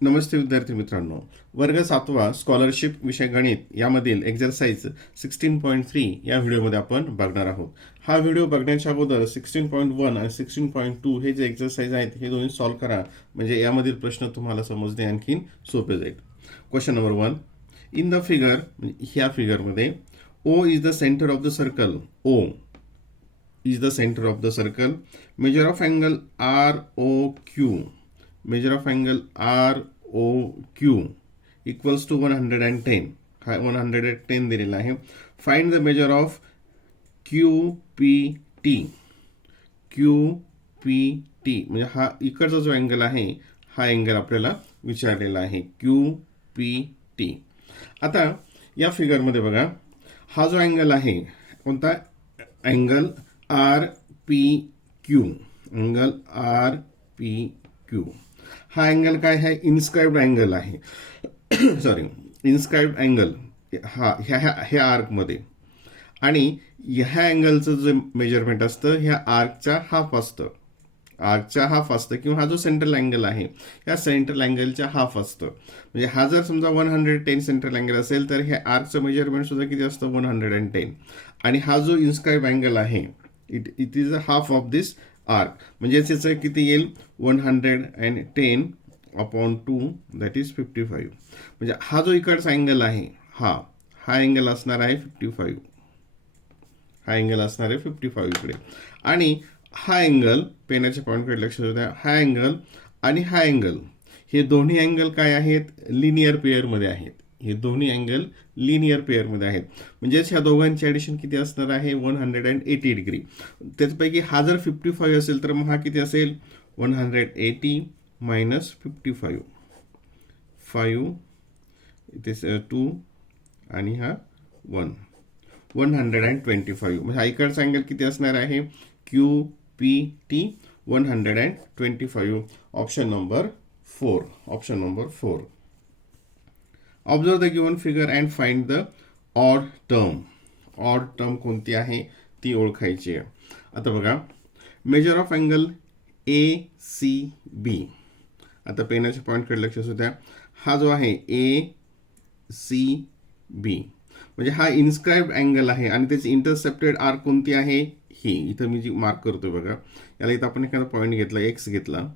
नमस्ते विद्यार्थी मित्रांनो. वर्ग 7वा स्कॉलरशिप विषय गणित यामधील एक्झरसाइज 16.3 या व्हिडिओमध्ये आपण बघणार आहोत. हा व्हिडिओ बघण्याच्या अगोदर 16.1 आणि 16.2 हे जे एक्झरसाइज आहेत हे दोन्ही सॉल्व्ह करा, म्हणजे यामधील प्रश्न तुम्हाला समजणे आणखीन सोपे जाईल. Question number 1. In the figure, ह्या फिगरमध्ये O is the centre of the circle. O is the center of the circle. Measure of angle ROQ. Measure of angle ROQ equals to 110. 110 दिलेला आहे. Find the measure of QPT. QPT म्हणजे हा इकडचा जो angle आहे हा angle आपल्याला विचारलेला आहे. QPT. आता या फिगरमध्ये बघा, हा जो अँगल आहे कोणता अँगल RPQ. अँगल RPQ हा अँगल काय आहे? इन्स्क्राइब्ड अँगल आहे. सॉरी, इन्स्क्राइब्ड अँगल हा ह्या आर्कमध्ये, आणि ह्या अँगलचं जे मेजरमेंट असतं ह्या आर्कच्या हाफ असतं. आर्कच्या हाफ असतं, किंवा हा जो सेंट्रल अँगल आहे या सेंट्रल अँगलच्या हाफ असतं. म्हणजे हा जर समजा 110 सेंट्रल अँगल असेल तर ह्या आर्कचं मेजरमेंट सुद्धा किती असतं? 110. आणि हा जो इन्स्क्राइब अँगल आहे it is a half of this arc, म्हणजे त्याचं किती येईल? 110 अपॉन 2 दॅट इज 55. म्हणजे हा जो इकडचा अँगल आहे हा अँगल असणार आहे 55. हा अँगल असणार आहे 55 इकडे. आणि हा अँगल, पेनाच्या पॉईंटकडे लक्ष द्या, हा अँगल आणि हा अँगल हे दोन्ही अँगल काय आहेत? लिनियर पेअरमध्ये आहेत. हे दोन्ही अँगल लिनियर पेअरमध्ये आहेत. म्हणजेच ह्या दोघांची ॲडिशन किती असणार आहे? 180 डिग्री. त्याचपैकी हा जर 55 असेल तर मग हा किती असेल? 180 मायनस 55. 5 इथे 2 आणि हा 1. 125. म्हणजे हा इकडचा अँगल किती असणार आहे? QPT 125. Option number 4. Option number 4. Observe the given figure and find the odd term. Odd term कोणती आहे ती ओळखायची आहे. आता बघा, मेजर ऑफ अँगल ACB. आता पेनाच्या पॉईंटकडे लक्ष असू द्या. हा जो आहे ACB म्हणजे हा इन्स्क्राइब्ड अँगल आहे, आणि त्याची इंटरसेप्टेड आर्क कोणती आहे? ही इथं मी जी मार्क करतोय बघा, याला इथं आपण एखादा पॉईंट घेतला, X घेतला,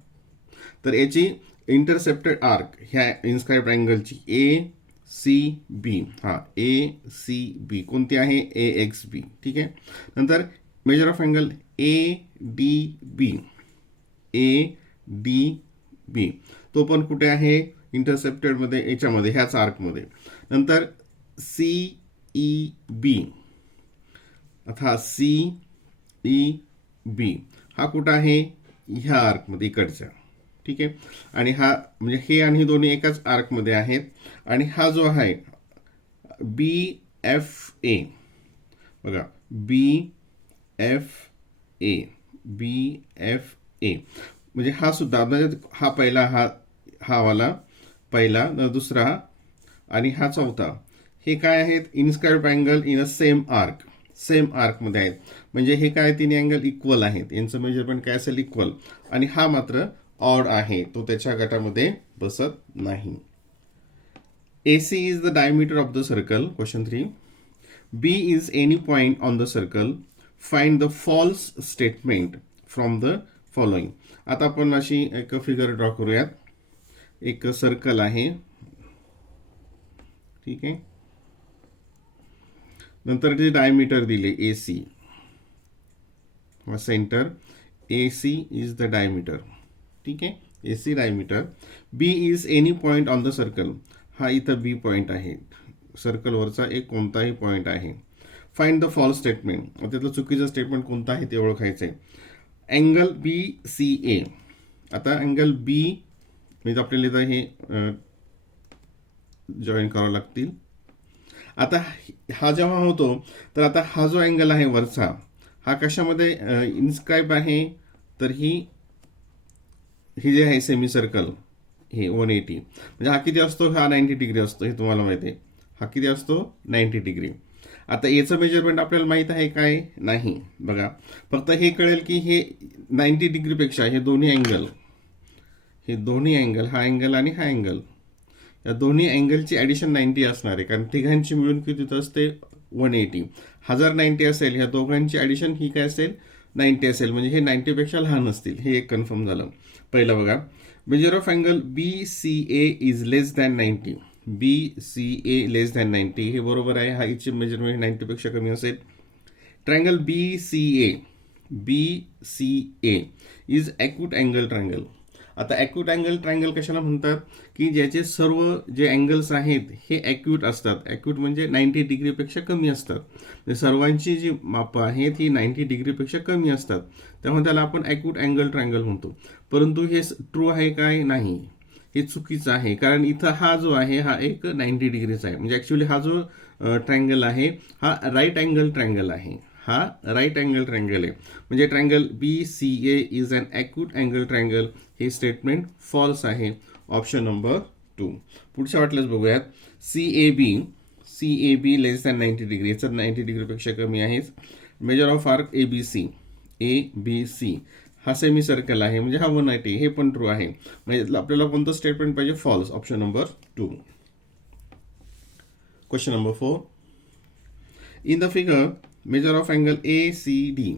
तर याची इंटरसेप्टेड आर्क ह्या इन्स्क्राइब्ड अँगलची ACB, हा ACB कोणती आहे? AXB. ठीक आहे. नंतर major of angle ADB. ADB तो पण कुठे आहे? इंटरसेप्टेडमध्ये, याच्यामध्ये, ह्याच आर्कमध्ये. नंतर CEB. आता CEB हा कुठं आहे? ह्या आर्कमध्ये, इकडच्या. ठीक आहे. आणि हा म्हणजे हे आणि हे दोन्ही एकाच आर्कमध्ये आहेत. आणि हा जो आहे BFA बघा, BFA म्हणजे हा सुद्धा, म्हणजे हा पहिला, हा वाला पहिला, दुसरा आणि हा चौथा, हे काय आहेत? Inscribed angle in a same arc. Same आर्कमध्ये आहेत. म्हणजे हे काय? तिन्ही अँगल इक्वल आहेत. यांचं मेजरमेंट काय असेल? इक्वल. आणि हा मात्र ऑड आहे, तो त्याच्या गटामध्ये बसत नाही. AC is the diameter of the circle. Question 3. B is any point on the circle. Find the false statement from the following. आता आपण अशी एक फिगर ड्रॉ करूयात. एक सर्कल आहे. ठीक आहे. नंतर जे डायमीटर दिले AC, centre AC is the diameter. ठीक आहे. AC diameter. B is any point on the circle. हा इथं B पॉइंट आहे, सर्कलवरचा एक कोणताही पॉइंट आहे. Find the false statement. त्यातलं चुकीचं स्टेटमेंट कोणतं आहे ते ओळखायचं आहे. Angle BCA. आता अँगल B म्हणजे आपल्याला इथं हे जॉईन करावं लागतील. आता हा जेव्हा होतो तर आता हा जो अँगल आहे वरचा, हा कशामध्ये इन्स्क्राइब आहे? तर ही जे आहे सेमी सर्कल, हे 180 म्हणजे हा किती असतो? हा 90 डिग्री असतो. हे तुम्हाला माहिती आहे. हा किती असतो? 90 डिग्री. आता याचं मेजरमेंट आपल्याला माहीत आहे काय? नाही. बघा, फक्त हे कळेल की हे 90 डिग्रीपेक्षा हे दोन्ही अँगल हे दोन्ही अँगल, हा अँगल आणि हा अँगल, या दोन्ही अँगलची ॲडिशन 90 असणार आहे, कारण तिघांची मिळून किती असते 180. हा जर 90 असेल, ह्या दोघांची ॲडिशन ही काय असेल 90 असेल, म्हणजे हे 90पेक्षा लहान असतील. हे एक कन्फर्म झालं. पहिलं बघा, major of angle BCA is less than 90. BCA less than 90 हे बरोबर आहे. हा इथचे मेजरमेंट 90पेक्षा कमी असेल. Triangle BCA is acute angle triangle. आता ॲक्यूट अँगल ट्रायंगल कशाला म्हणतात, की ज्याचे सर्व जे अँगल्स आहेत हे ॲक्यूट असतात. ॲक्यूट म्हणजे 90 डिग्रीपेक्षा कमी असतात. म्हणजे सर्वांची जी मापं आहेत ही 90 डिग्रीपेक्षा कमी असतात, त्यामुळे त्याला आपण ॲक्यूट अँगल ट्रायंगल म्हणतो. परंतु हे ट्रू आहे काय, नाही, हे चुकीचं आहे. कारण इथं हा जो आहे हा एक 90 डिग्रीचा आहे. म्हणजे ॲक्च्युली हा जो ट्रायंगल आहे हा राईट अँगल ट्रायंगल आहे. हा राईट अँगल ट्रायंगल आहे. म्हणजे triangle BCA is an acute angle triangle, हे स्टेटमेंट फॉल्स आहे. Option number 2. पुढच्या वाटल्यास बघूयात. CAB लेस दॅन 90 डिग्री, याचा 90 डिग्रीपेक्षा कमी आहे. मेजर ऑफ आर्क ABC हा सेमी सर्कल आहे, म्हणजे हा 180, हे पण ट्रू आहे. म्हणजे आपल्याला कोणतं स्टेटमेंट पाहिजे, false. Option number 2. Question number 4. In the figure measure of angle ACD.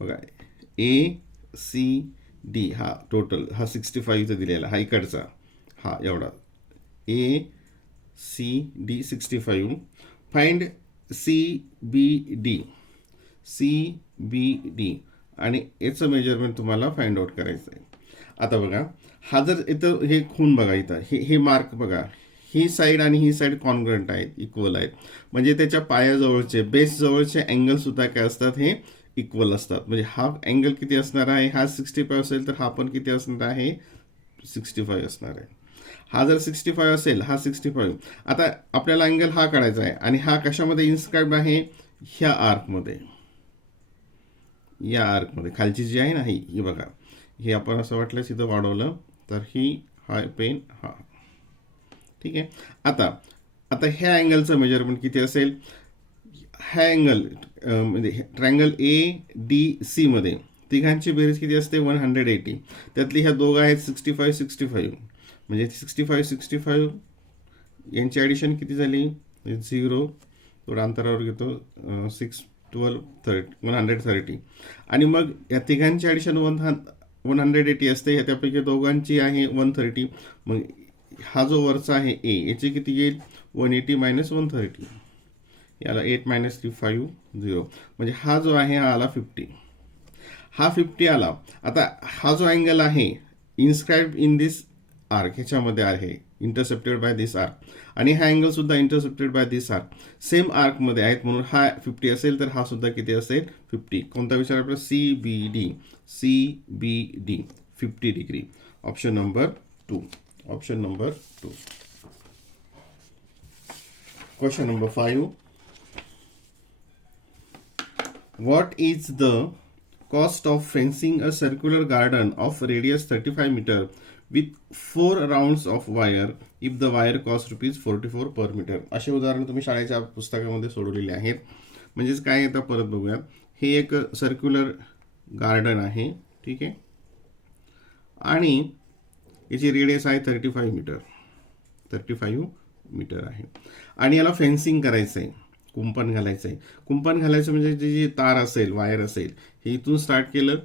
बघा, ACD हा टोटल, हा 65 इथं दिलेला, हा इकडचा, हा एवढा ACD 65. फाइंड CBD आणि याचं मेजरमेंट तुम्हाला फाइंड आउट करायचं आहे. आता बघा, हा जर इथं हे खून बघा, इथं हे मार्क बघा, ही साईड आणि ही साईड कॉन्ग्रंट आहेत, इक्वल आहेत. म्हणजे त्याच्या पायाजवळचे, बेस जवळचे अँगल सुद्धा काय असतात, हे इक्वल असतात. म्हणजे हा अँगल किती असणार आहे, हा 65 असेल तर हा पण किती असणार आहे, 65 असणार आहे. हा जर 65 असेल, हा 65. आता आपल्याला अँगल हा काढायचा आहे, आणि हा कशामध्ये इन्स्क्राईब आहे, ह्या आर्कमध्ये. या आर्कमध्ये खालची जी आहे ना ही बघा, हे आपण असं वाटलं इथं वाढवलं तर ही हा पेन हा, ठीक आहे. आता ह्या अँगलचं मेजरमेंट किती असेल, ह्या अँगल म्हणजे ट्रायंगल ADC मध्ये तिघांची बेरीज किती असते, 180. त्यातली ह्या दोघं आहेत 65, म्हणजे 65 यांची ॲडिशन किती झाली, 0, थोडं अंतरावर घेतो, 6, 12, 130. आणि मग या तिघांची ॲडिशन 180 असते. त्यापैकी दोघांची आहे 130. मग हा जो वरचा आहे A, याची किती येईल, 180 - 130, याला 8 - 3 5 0. म्हणजे हा जो आहे हा आला 50. हा 50 आला. आता हा जो अँगल आहे इन्स्क्राईब्ड इन दिस आर्क, ह्याच्यामध्ये आहे, इंटरसेप्टेड बाय दिस आर्क, आणि हा अँगल सुद्धा intercepted by this arc, same आर्कमध्ये आहेत, म्हणून हा 50 असेल तर हा सुद्धा किती असेल, 50. कोणता विचार आपला, CBD 50 degree. Option number 2. Question number 5. What is the cost of fencing a circular garden of radius 35 meter with 4 rounds of wire if the wire cost ₹44 per meter? असे उदाहरण तुम्ही शाळेच्या पुस्तकामध्ये सोडवलेले आहेत. म्हणजेच काय येतं परत बघूयात. हे एक सर्क्युलर गार्डन आहे, ठीक आहे, आणि याची रेडियस आहे 35 मीटर आहे, आणि याला फेन्सिंग करायचं आहे, कुंपण घालायचं आहे. कुंपण घालायचं म्हणजे जी तार असेल, वायर असेल, हे इथून स्टार्ट केलं,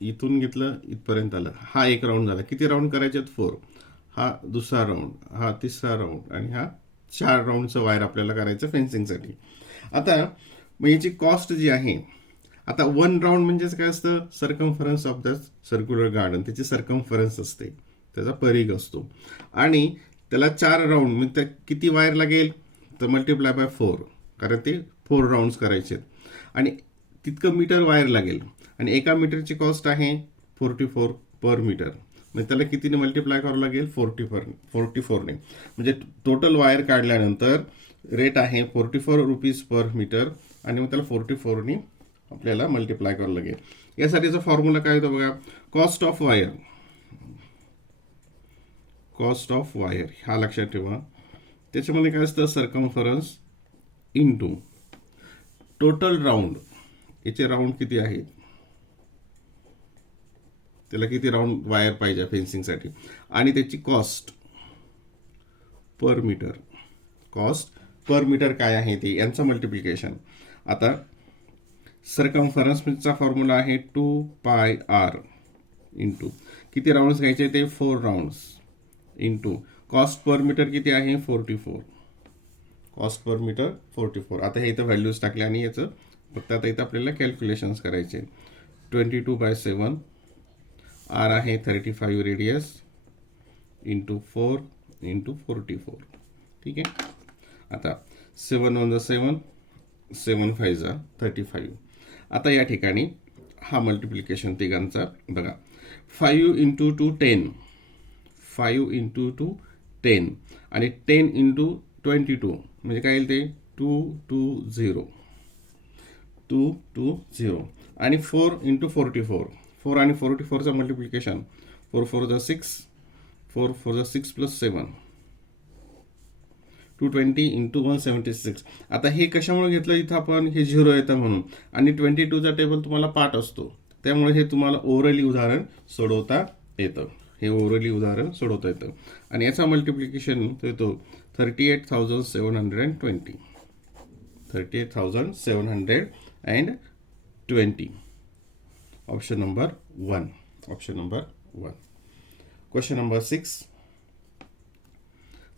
इथून घेतलं, इथपर्यंत आलं. हा एक राऊंड झाला. किती राऊंड करायचे आहेत, 4. हा दुसरा राऊंड, हा तिसरा राऊंड, आणि हा 4 राऊंडचं वायर आपल्याला करायचं फेन्सिंगसाठी. आता मग याची कॉस्ट जी आहे, आता 1 राऊंड म्हणजेच काय असतं, circumference of the circular garden, त्याची सर्कम्फरन्स असते, त्याचा परिघ असतो. आणि त्याला 4 राऊंड, मग त्या किती वायर लागेल, तर मल्टिप्लाय बाय 4, कारण ते 4 राऊंड्स करायचे आहेत, आणि तितकं मीटर वायर लागेल. आणि एका मीटरची कॉस्ट आहे 44 पर मीटर. म्हणजे त्याला कितीने मल्टिप्लाय करावं लागेल, 44ने. म्हणजे टोटल वायर काढल्यानंतर रेट आहे 44 रुपीज पर मीटर, आणि मग त्याला 44ने आपल्याला मल्टिप्लाय करावं लागेल. यासाठीचा फॉर्म्युला काय होतं बघा, कॉस्ट ऑफ वायर हा लक्षात ठेवा. त्याच्यामध्ये काय असतं, सर्कम्फरन्स इंटू टोटल राऊंड, याचे राऊंड किती आहेत, त्याला किती राऊंड वायर पाहिजे फेन्सिंगसाठी, आणि त्याची cost per metre, cost per metre काय आहे ते, यांचं मल्टिप्लिकेशन. आता सरकमफरन्सचा फॉर्म्युला आहे 2πr इंटू किती राऊंड्स घ्यायचे ते 4 rounds into cost per metre किती आहे 44, कॉस्ट पर मीटर 44. आता हे इथं व्हॅल्यूज टाकले आणि याचं फक्त आता इथं आपल्याला कॅल्क्युलेशन्स करायचे. 22/7 आर आहे 35 रेडियस इंटू 4 इंटू 44. ठीक आहे. आता 7 1 7, 7 5 35. आता या ठिकाणी हा मल्टिप्लिकेशन तिघांचा बघा. 5 इंटू 2 10, 5 इंटू 2 10 आणि 10 इंटू 22 म्हणजे काय येईल ते 220, 220 आणि 4 इंटू 44, 4 आणि 44चं मल्टिप्लिकेशन 4 4 6, 4 4 6 प्लस 7 220 इंटू 176. आता हे कशामुळे घेतलं इथं आपण, हे 0 येतं म्हणून, आणि 22चा टेबल तुम्हाला पाठ असतो त्यामुळे हे तुम्हाला ओरली उदाहरण सोडवता येतं, हे ओरली उदाहरण सोडवता येतं. आणि याचा मल्टिप्लिकेशन येतो 38,720, 38,720. Option number 1, option number 1. Question number 6.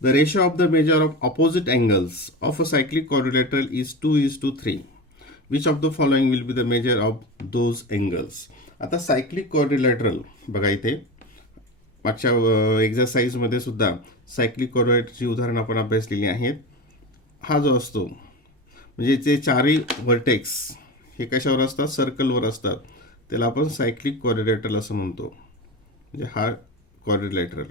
The ratio of the measure of opposite angles of a cyclic quadrilateral is 2:3. Which of the following will be the measure of those angles? आता cyclic quadrilateral बघा, इथे मागच्या एक्झरसाइजमध्ये सुद्धा cyclic क्वाड्रिलॅटरची उदाहरण आपण अभ्यासलेली आहेत. हा जो असतो म्हणजे जे चारही व्हर्टेक्स हे कशावर असतात, सर्कलवर असतात, त्याला आपण सायक्लिक क्वाड्रिलॅटरल असं म्हणतो, म्हणजे हा क्वाड्रिलॅटरल.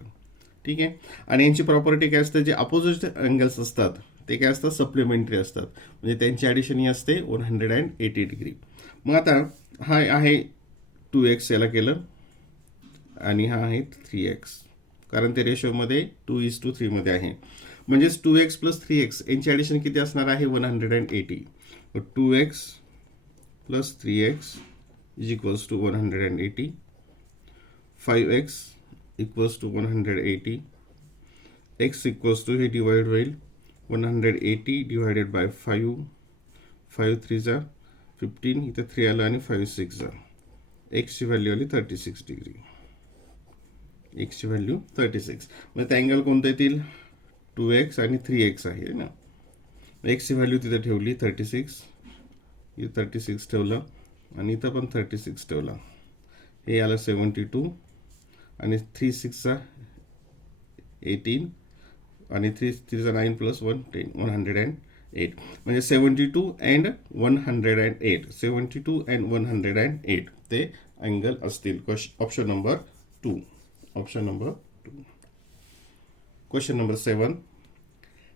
ठीक आहे. आणि यांची प्रॉपर्टी काय असते, जे अपोजिट अँगल्स असतात ते काय असतात, सप्लिमेंटरी असतात, म्हणजे त्यांची ॲडिशन ही असते 180 डिग्री. मग आता हा आहे 2x याला केलं आणि हा आहे 3x, कारण ते रेशोमध्ये 2:3 मध्ये आहे, म्हणजेच 2x प्लस 3x यांची ॲडिशन किती असणार आहे 180. 2x plus 3x is equals to 180, 5x equals to 180, x equals to हे डिवाइड होईल 180 डिवायडेड बाय 5, 5 3 15, इथं 3 आलं आणि 5 6 x ची व्हॅल्यू आली 36 डिग्री, x ची व्हॅल्यू 36. मग त्या अँगल कोणतं येतील 2x आणि 3x आहे ना. x ची व्हॅल्यू तिथं ठेवली 36, इथं 36 ठेवलं आणि इथं पण 36 ठेवला, हे आलं 72 आणि 3 6 18 आणि 3 3 9 प्लस 1 10, 108. म्हणजे 72 अँड 108, 72 अँड 108 ते अँगल असतील. Option number 2, option number 2. Question number 7.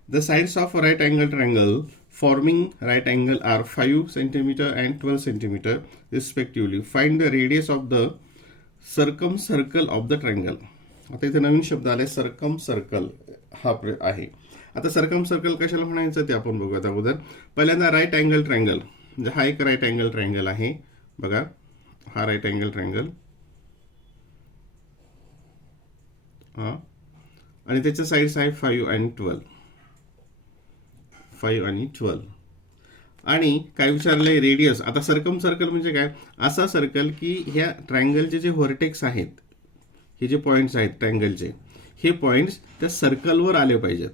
The sides of a right angle triangle forming right angle are 5 cm and 12 cm respectively. Find the radius of the circumcircle of the triangle. आता इथे नवीन शब्द आले, सर्कमसर्कल हा आहे. आता सर्कमसर्कल कशाला म्हणायचं ते आपण बघूयात अगोदर. पहिल्यांदा राईट अँगल ट्रायंगल, म्हणजे हा एक राईट अँगल ट्रायंगल आहे बघा, हा राईट अँगल ट्रायंगल, हा, आणि त्याच्या साईड्स आहे 5 आणि 12, 5 आणि 12. आणि काय विचारलंय रेडियस. आता सर्कमसर्कल म्हणजे काय, असा सर्कल की ह्या ट्रायंगलचे जे व्हर्टेक्स आहेत, हे जे पॉईंट्स आहेत ट्रायंगलचे, हे पॉईंट्स त्या सर्कलवर आले पाहिजेत,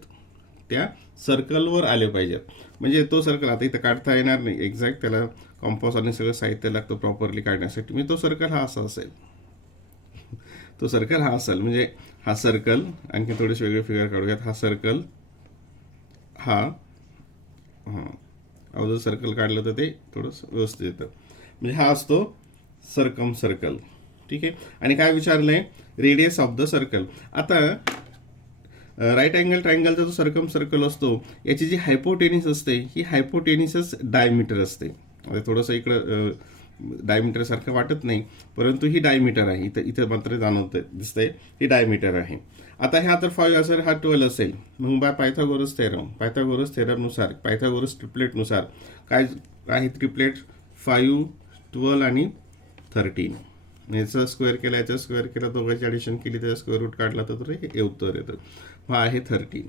त्या सर्कलवर आले पाहिजेत. म्हणजे तो सर्कल आता इथं काढता येणार नाही एक्झॅक्ट, त्याला कॉम्पॉस आणि सगळं साहित्य लागतं प्रॉपरली काढण्यासाठी. म्हणजे तो सर्कल हा असा असेल, तो सर्कल हा असेल, म्हणजे हा सर्कल, आणखी थोडेसे वेगळे फिगर काढूयात. हा सर्कल, हा, हां, अगोदर सर्कल काढलं तर ते थोडंसं व्यवस्थित येतं. म्हणजे हा असतो सर्कमसर्कल. ठीक आहे. आणि काय विचारलंय रेडियस ऑफ द सर्कल. आता राईट अँगल ट्रायंगलचा जो सर्कमसर्कल असतो याची जी हायपोटेनिस असते ही हायपोटेनिसच डायमीटर असते. आता थोडंसं इकडं डायमीटर सारखं वाटत नाही, परंतु ही डायमीटर आहे, इथं इथं मात्र जाणवतं दिसतंय ही डायमीटर आहे. आता ह्या तर 5 असेल, हा 12 असेल, मग बाय पायथागोरस थेरमनुसार, पायथागोरस ट्रिपलेटनुसार काय आहे ट्रिपलेट 5, 12 आणि 13. याचा स्क्वेअर केला, याचा स्क्वेअर केला, दोघांची ॲडिशन केली, त्याचा स्क्वेअर रूट काढला तर हे उत्तर येतं. हा आहे 13.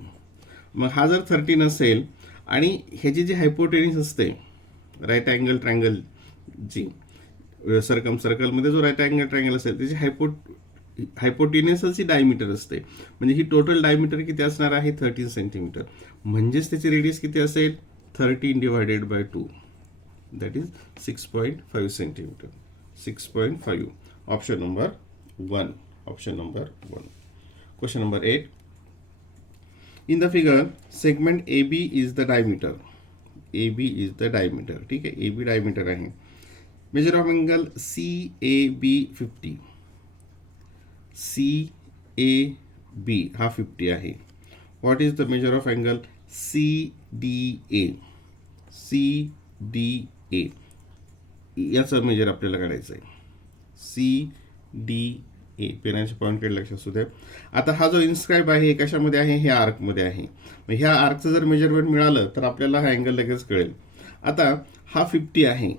मग हा जर 13 असेल आणि ह्याची जी हायपोटेनिस असते राईट अँगल ट्रायंगलची, सर्कलमध्ये जो राईट अँगल ट्रायंगल असेल त्याची हायपोटेनियसची डायमीटर असते. म्हणजे ही टोटल डायमीटर किती असणार आहे 13 सेंटीमीटर. म्हणजेच त्याची रेडियस किती असेल 13 divided by 2, that is 6.5 centimetre. 6.5. Option number 1. Option number 1. Question number 8. In the figure segment AB is the diameter. AB is the diameter. ठीक आहे, AB डायमीटर आहे. Major of angle CAB 50. CAB हा 50 आहे. What is the major of angle CDA. CDA याचं major आपल्याला काढायचं आहे. CDA पेनाचे pointed लक्ष असू द्या. आता हा जो इन्स्क्राईब आहे हे कशामध्ये आहे, हे आर्कमध्ये आहे. मग ह्या आर्कचं जर मेजरमेंट मिळालं तर आपल्याला हा अँगल लगेच कळेल. आता हा 50 आहे,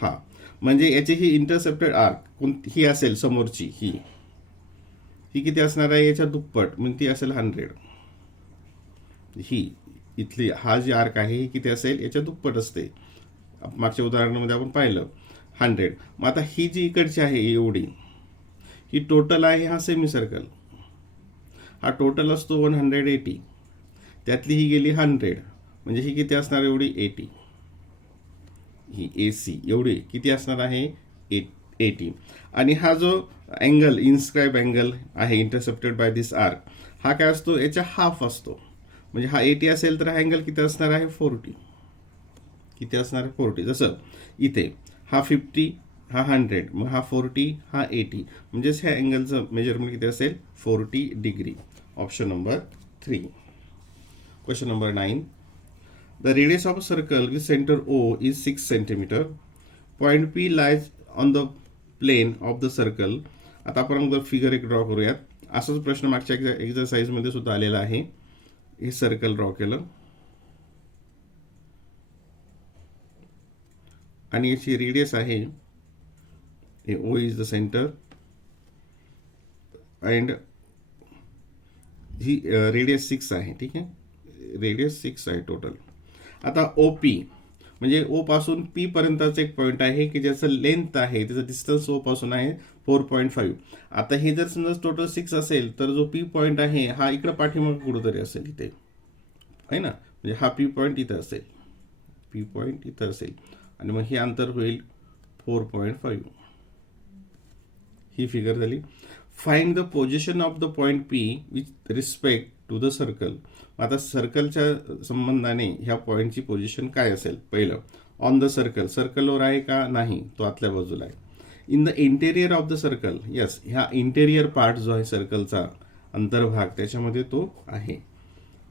हा म्हणजे याची ही इंटरसेप्टेड आर्क कोणती असेल समोरची, ही किती असणार आहे याच्या दुप्पट, म्हणजे ती असेल 100. ही इथली हा जी आर्क आहे ही किती असेल याच्या दुप्पट असते. मागच्या उदाहरणामध्ये आपण पाहिलं 100. मग आता ही जी इकडची आहे एवढी, ही टोटल आहे हा सेमी सर्कल. हा टोटल असतो 180, त्यातली ही गेली 100, म्हणजे ही किती असणार एवढी 80. ही AC एवढी किती असणार आहे 80. आणि हा जो अँगल इन्स्क्राईब अँगल आहे इंटरसेप्टेड बाय दिस आर्क, हा काय असतो याच्या हाफ असतो. म्हणजे हा 80 असेल तर हा अँगल किती असणार आहे 40. किती असणार आहे 40. जसं इथे हा 50, हा 100, मग हा 40, हा 80, म्हणजेच ह्या अँगलचं मेजरमेंट किती असेल 40 degree. Option number 3. Question number 9. The radius of a circle with center O is 6 centimeter. Point P lies on the plane of the circle. आता आपण फिगर एक ड्रॉ करूयात. असाच प्रश्न मागच्या एक्झरसाइजमध्ये सुद्धा आलेला आहे. हे सर्कल ड्रॉ केलं आणि याची रेडियस आहे O is the centre and he radius 6 आहे. ठीक आहे, रेडियस 6 आहे टोटल. आता OP म्हणजे O पासून P पर्यंतचा एक पॉईंट आहे की ज्याचं लेंथ आहे, त्याचं डिस्टन्स O पासून आहे 4.5. आता हे जर समजा टोटल 6 असेल तर जो P पॉईंट आहे हा इकडं पाठीमागं कुठंतरी असेल इथे, आहे ना. म्हणजे हा P पॉईंट इथं असेल, P पॉईंट इथं असेल आणि मग हे अंतर होईल 4.5. ही फिगर झाली. Find the position of the point P with respect to the circle. आता सर्कलच्या संबंधाने ह्या पॉईंटची पोझिशन काय असेल. पहिलं ऑन द सर्कल, सर्कलवर आहे का नाही, तो आतल्या बाजूला आहे. In the interior of the circle, yes, ह्या इंटेरियर पार्ट जो आहे सर्कलचा अंतर्भाग त्याच्यामध्ये तो आहे.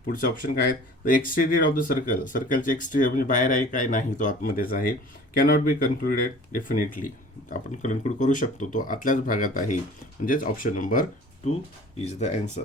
पुढचं ऑप्शन काय आहे, the exterior of the circle, सर्कलचे एक्सटेरियर म्हणजे बाहेर आहे काय, नाही, तो आतमध्येच आहे. कॅनॉट बी कन्क्लुडेड, डेफिनेटली आपण कन्क्लूड करू शकतो तो आतल्याच भागात आहे. म्हणजेच option number 2 is the answer.